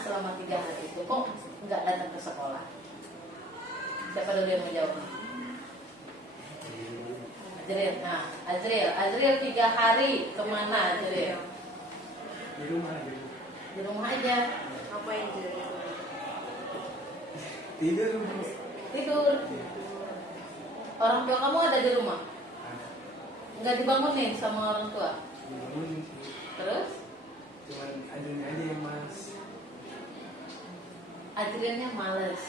selama 3 hari itu kok nggak datang ke sekolah? Siapa dulu yang menjawab? Azril. Nah, Azril 3 hari kemana Azril? Di rumah aja. Di rumah aja. Ngapain dia? Tidur. Tidur. Orang tua kamu ada di rumah? Nggak dibangunin sama orang tua? Bangun. Terus? Cuman adanya aja yang mas. Adriannya males.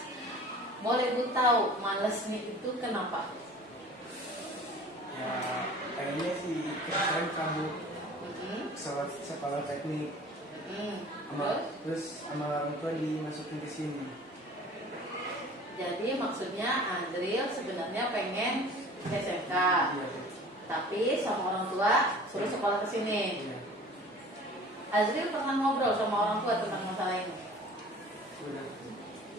Boleh Bu tahu malesnya itu kenapa? Ya kayaknya sih kemarin kamu sekolah teknik. Terus sama orang tua dimasukin ke sini. Jadi maksudnya Adriel sebenarnya pengen SMK, Iya. tapi sama orang tua suruh sekolah ke sini. Iya. Azril pernah ngobrol sama orang tua tentang masalah ini. Udah.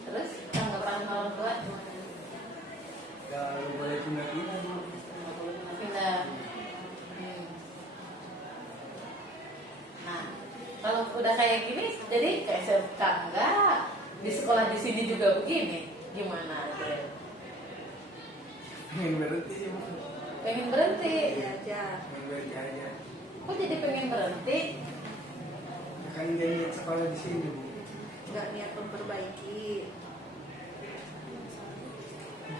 Terus tanggapan orang tua? Kalau boleh pindah-pindah Bu. Nggak boleh pindah. Nah, kalau udah kayak gini, jadi ke SMK enggak? Di sekolah di sini juga begini, gimana Azril? Pengen berhenti sih Bu. Pengen berhenti? Iya aja. Pengen berhenti aja. Kok jadi pengen berhenti? Ya kan dia niat sekolah di sini Bu. Nggak niat memperbaiki.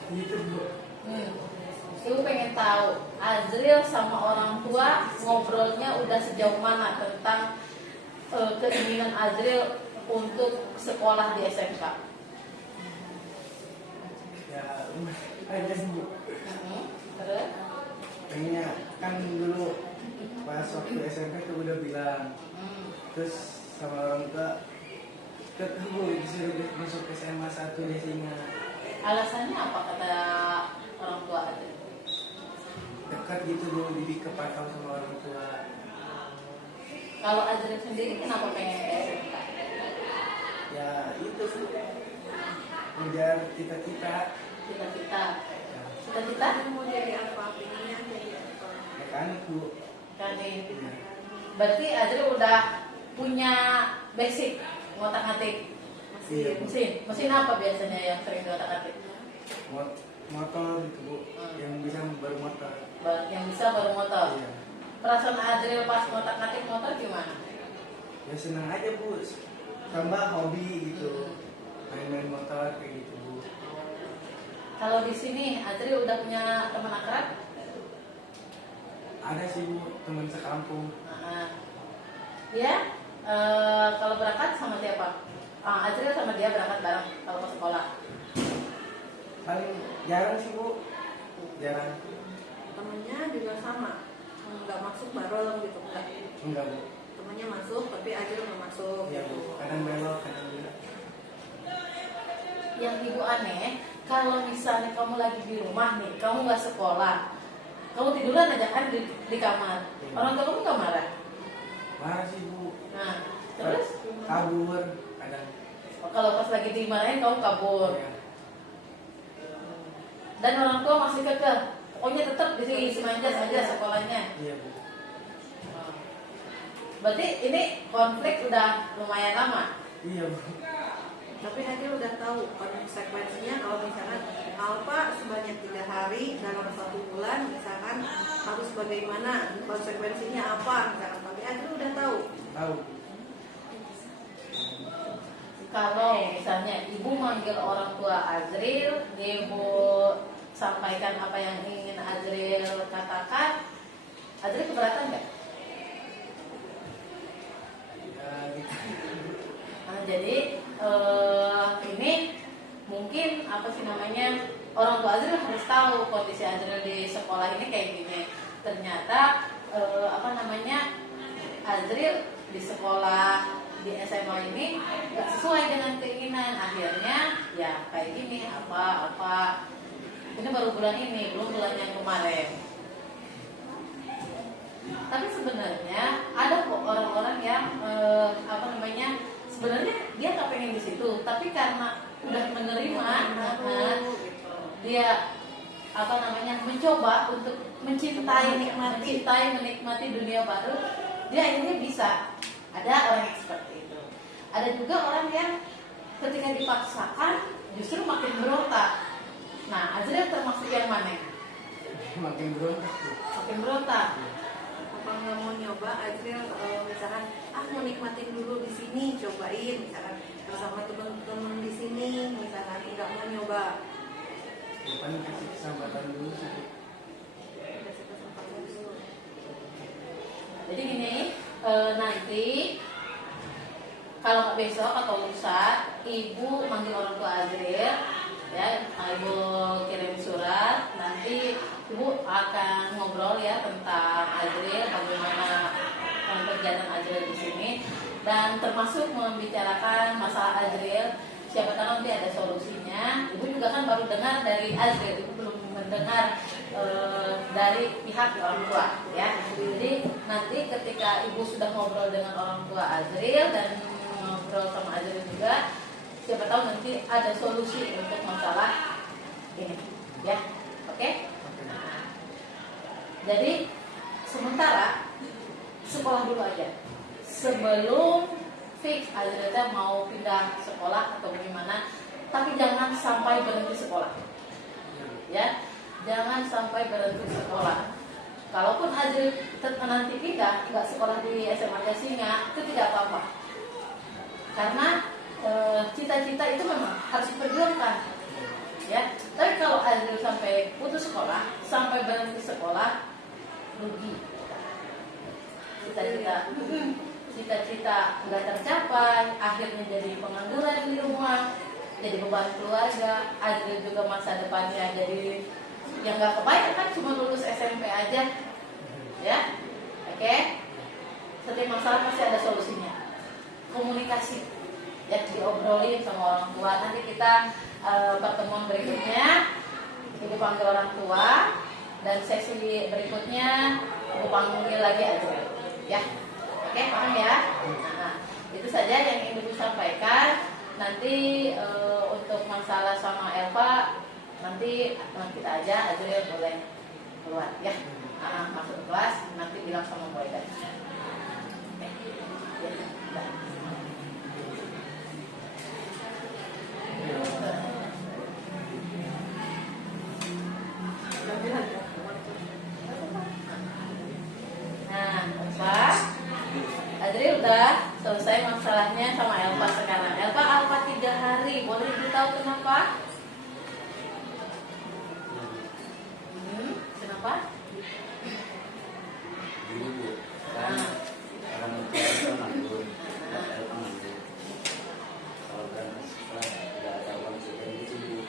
Gitu Bu. Ibu pengen tahu Azril sama orang tua ngobrolnya udah sejauh mana tentang keinginan Azril untuk sekolah di SMK? Ya aja sih Bu. Terus? Pengennya kan dulu pas waktu SMP tuh udah bilang. Terus sama orang tua ketemu disuruh masuk SMA 1 di Singa. Alasannya apa kata orang tua Azril? Dekat gitu dulu, jadi kepantau sama orang tua. Kalau Azril sendiri kenapa pengen ke SMK? Ya itu sih, mengejar cita-cita. Cita-cita. Ya, Cita-cita? Mau jadi apa? Pengennya jadi apa? mekanik Bu. Kan ini. Ya. Berarti Azril udah punya basic ngotak-ngatik Iya, Bu. mesin apa biasanya yang sering ngotak-ngatik? Motor gitu Bu, yang bisa baru motor. Yang bisa baru motor. Iya. Perasaan Azril pas ngotak-ngatik motor gimana? Ya senang aja Bu, tambah hobi gitu, main-main motor kayak gitu Bu. Kalau di sini Azril udah punya teman akrab? Ada sih Bu, teman sekampung. Ya, kalau berangkat sama siapa? Azril sama dia berangkat bareng kalau ke sekolah. Paling jarang sih Bu, jarang. Temennya juga sama. Nggak masuk bareng gitu enggak. Enggak Bu. Temennya masuk tapi Adil nggak masuk. Iya Bu, kadang belok, kadang enggak. Yang ibu aneh, kalau misalnya kamu lagi di rumah nih, kamu nggak sekolah, kamu tiduran aja kan di kamar. Orang tua kamu nggak marah? Marah sih Bu. Nah, terus Kabur, kadang. kalau pas lagi dimarahin kamu kabur. Ya. Dan orang tua masih kekeh, pokoknya tetap di sini semanja saja sekolahnya. Iya Bu. Berarti ini konflik udah lumayan lama. Iya Bu. Tapi Adil udah tahu konsekuensinya kalau misalkan Alfa sebanyak 3 hari dalam 1 bulan misalkan harus bagaimana, konsekuensinya apa misalkan. Tapi Adil udah tahu. Tahu. Kalau misalnya ibu manggil orang tua Azril, ibu sampaikan apa yang ingin Azril katakan, Azril keberatan nggak? Ya gitu. Nah, jadi ini mungkin apa sih namanya, orang tua Azril harus tahu kondisi Azril di sekolah ini kayak gini. Ternyata apa namanya, Azril di sekolah di SMA ini nggak sesuai dengan keinginan. Akhirnya ya kayak gini, apa ini baru bulan ini, belum bulan yang kemarin. Tapi sebenarnya ada kok orang-orang yang apa namanya, sebenarnya dia nggak pengen di situ, tapi karena udah menerima, dia apa namanya, mencoba untuk menikmati dunia baru, dia akhirnya bisa. Ada orang yang seperti itu. Ada juga orang yang ketika dipaksakan justru makin berontak. Nah, Azriel termasuk yang mana? Makin berontak tuh. Makin berontak. Apa nggak mau nyoba Azriel misalkan mau nikmatin dulu di sini, cobain misalkan bersama teman-teman di sini, misalkan nggak mau nyoba. Bukan kasih kesempatan dulu sih. Kasih kesempatan dulu. Jadi gini, nanti kalau nggak besok atau lusa, ibu manggil orang tua Azriel, ya, ibu kirim surat, nanti ibu akan ngobrol ya tentang Azriel, bagaimana kegiatan Azriel di sini, dan termasuk membicarakan masalah Azriel. Siapa tahu nanti ada solusinya. Ibu juga kan baru dengar dari Azriel, ibu belum mendengar dari pihak orang tua, ya. Jadi nanti ketika ibu sudah ngobrol dengan orang tua Azriel dan ngobrol sama Azriel juga, siapa tahu nanti ada solusi untuk masalah ini, ya. Oke? Nah, jadi sementara sekolah dulu aja sebelum fix Azriel mau pindah sekolah atau bagaimana, tapi jangan sampai berhenti sekolah, ya. Jangan sampai berhenti sekolah. Kalaupun Azriel nanti pindah nggak sekolah di SMA Singa, itu tidak apa-apa, karena cita-cita itu memang harus diperjuangkan, ya. Tapi kalau Azriel sampai putus sekolah, sampai berhenti sekolah, rugi. Cita-cita nggak tercapai, akhirnya jadi pengangguran di rumah, jadi beban keluarga. Azriel juga masa depannya jadi yang nggak kebayang, kan cuma lulus SMP aja, ya. Oke. Setiap masalah pasti ada solusinya. Komunikasi, ya, diobrolin sama orang tua. Nanti kita pertemuan berikutnya ibu panggil orang tua, dan sesi berikutnya ibu panggil lagi Azriel, ya. Oke, paham ya? Nah, itu saja yang ingin ibu sampaikan. Nanti untuk masalah sama Elva, nanti kita aja Azriel boleh keluar, ya. Masuk ke kelas, nanti bilang sama Boy dan. Oke. Nah, apa? Azriel udah selesai masalahnya sama Elva sekarang. Elva 3 hari, boleh ibu tahu kenapa? Kenapa? Dulu Bu, kan orang tua itu nganggur, Elva nganggur. Kalau berangkat sekolah tidak ada uang jajan gitu Bu.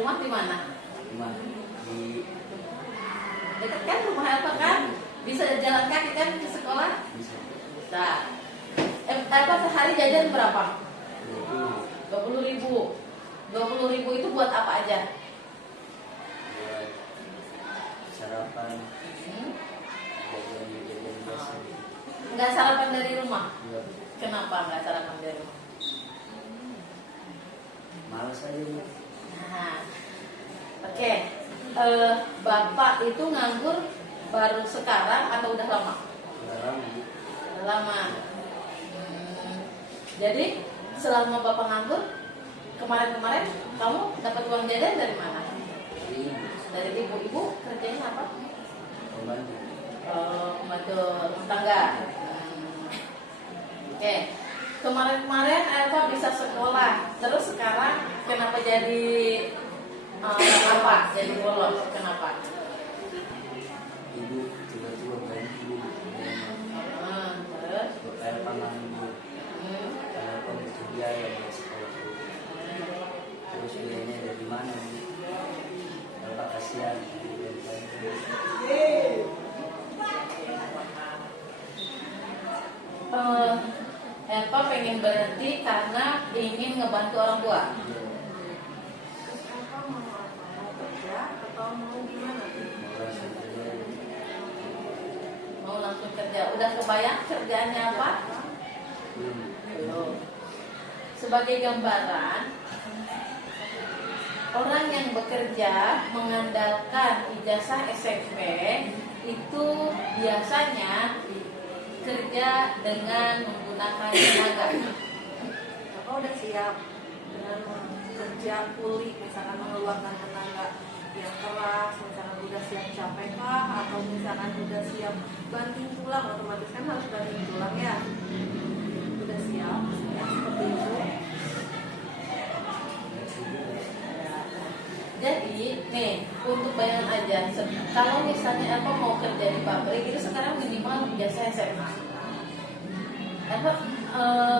Rumah di mana? Cuma di Dekat kan rumah Elva kan? Bisa jalan kaki kan ke sekolah? bisa Nah, Elva sehari jajan berapa? 20 20.000. 20.000 itu buat apa aja? buat sarapan, jajan biasa. Nggak sarapan dari rumah? Enggak, Kenapa nggak sarapan dari rumah? malas aja Bu. Nah, oke. Bapak itu nganggur baru sekarang atau udah lama? Udah lama Bu. Udah lama. Jadi selama Bapak nganggur, kemarin-kemarin kamu dapat uang jajan dari mana? Ini Dari ibu-ibu kerjanya apa? pembantu. Pembantu rumah tangga. Oke. Kemarin-kemarin Elva bisa sekolah, terus sekarang kenapa jadi apa? Jadi bolos, kenapa? Ibu tiba-tiba berhenti Bu. Terus? Bapak pangan Bu. Karena aku butuh biaya buat sekolah Bu. Terus biayanya dari mana Bu? Bapak kasihan. Elva pengen berhenti karena ingin ngebantu orang tua. Terus apa mau kerja atau mau gimana? Mau langsung kerja. Udah kebayang kerjaannya apa? Belum. Sebagai gambaran, orang yang bekerja mengandalkan ijazah SMP itu biasanya kerja dengan menggunakan tenaga. Bapak udah siap dengan kerja kuli, misalkan mengeluarkan tenaga yang keras, misalkan udah siap capek kah, atau misalkan udah siap banting tulang, otomatis kan harus banting tulang ya. Udah siap, ya, seperti itu. Jadi nih untuk bayangan aja, kalau misalnya Elva mau kerja di pabrik itu sekarang minimal biasa SMA. Elva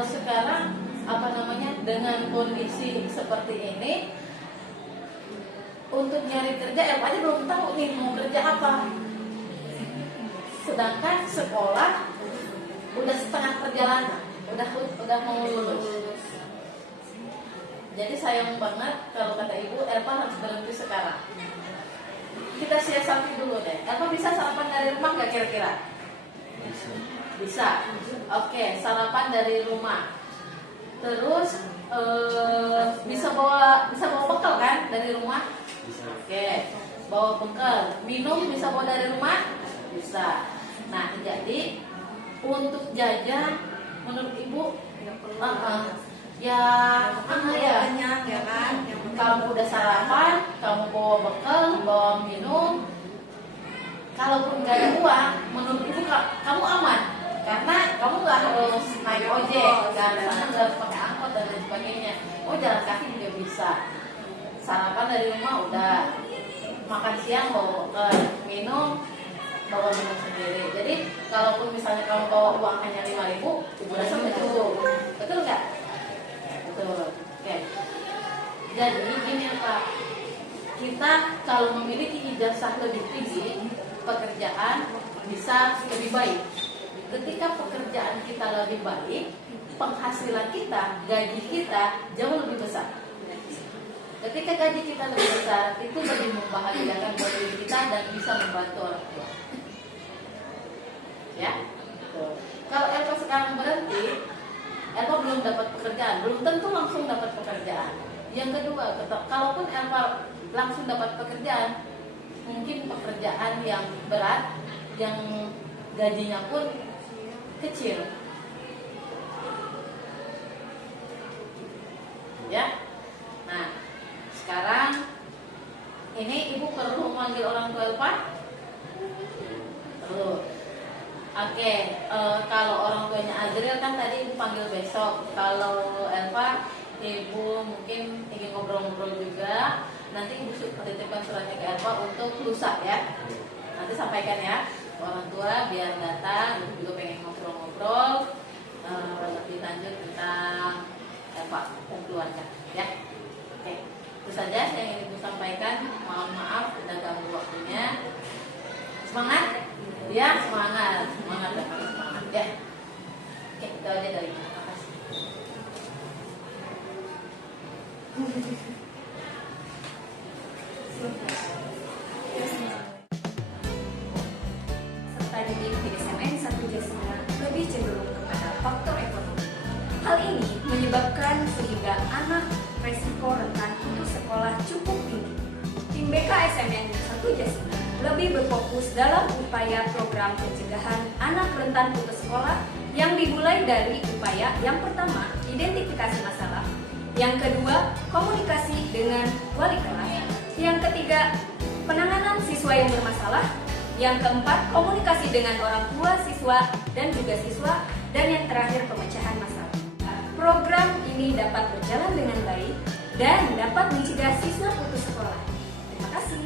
sekarang apa namanya dengan kondisi seperti ini untuk nyari kerja Elva aja belum tahu nih mau kerja apa. Sedangkan sekolah udah setengah perjalanan, udah mau lulus. Jadi sayang banget kalau kata ibu, Elva harus berhenti sekarang. Kita siasati dulu deh. Elva bisa sarapan dari rumah nggak kira-kira? Bisa. Oke, sarapan dari rumah. Terus bisa bawa bekal kan dari rumah? Oke, bawa bekal. Minum bisa bawa dari rumah? Bisa. Nah, jadi untuk jajan menurut ibu ya Kenyang ya kan? Yang penting kamu udah sarapan, kamu bawa bekal, bawa minum. Kalaupun nggak ada uang, menurut ibu kamu aman, karena kamu nggak harus naik ojek, karena nggak harus pakai angkot dan lain sebagainya. Oh, jalan kaki juga bisa. Sarapan dari rumah udah, makan siang bawa bekal, minum bawa minum sendiri. Jadi kalaupun misalnya kamu bawa uang hanya 5.000, ibu rasa cukup, betul nggak? Betul. Oke. Jadi gini Pak, kita kalau memiliki ijazah lebih tinggi, pekerjaan bisa lebih baik. Ketika pekerjaan kita lebih baik, penghasilan kita, gaji kita jauh lebih besar. Ketika gaji kita lebih besar, itu lebih membahagiakan buat diri kita dan bisa membantu orang tua. Ya. Kalau Elva sekarang berhenti, Elva belum dapat pekerjaan, belum tentu langsung dapat pekerjaan. Yang kedua, kalaupun Elva langsung dapat pekerjaan, mungkin pekerjaan yang berat, yang gajinya pun kecil. Ya. Nah, sekarang ini ibu perlu memanggil orang tua Elva? Perlu. Oke, kalau orang tuanya Azril kan tadi ibu panggil besok. Kalau Elva, ibu mungkin ingin ngobrol-ngobrol juga. Nanti ibu titipkan suratnya ke Elva untuk lusa ya. Nanti sampaikan ya ke orang tua biar datang. Ibu juga pengen ngobrol-ngobrol lebih lanjut tentang Elva dan keluarga ya. Oke, itu saja yang ingin ibu sampaikan. Mohon maaf sudah ganggu waktunya. Semangat? Ya, semangat ya. Oke, itu aja dari ibu. Terima kasih. Serta didik di SMN 1 Jasina lebih cenderung kepada faktor ekonomi. Hal ini menyebabkan sehingga anak resiko rentan putus sekolah cukup tinggi. Tim BK SMN 1 Jasina lebih berfokus dalam upaya program pencegahan anak rentan putus sekolah yang dimulai dari upaya yang pertama, identifikasi masalah, yang kedua, komunikasi dengan wali kelas, yang ketiga, penanganan siswa yang bermasalah, yang keempat, komunikasi dengan orang tua siswa dan juga siswa, dan yang terakhir, pemecahan masalah. Program ini dapat berjalan dengan baik dan dapat mencegah siswa putus sekolah. Terima kasih.